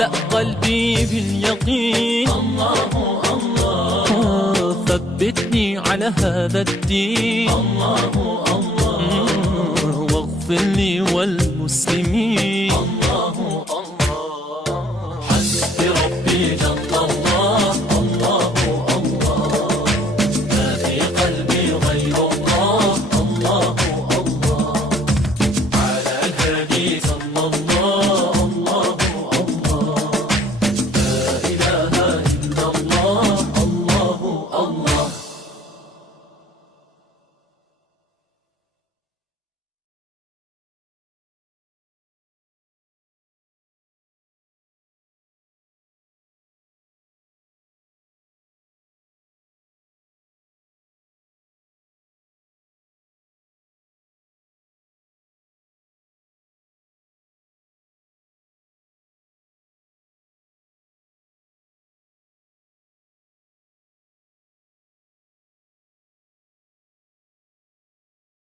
املأ قلبي باليقين. الله الله ثبتني على هذا الدين. الله الله واغفر لي والمسلمين. الله الله حسبي ربي جل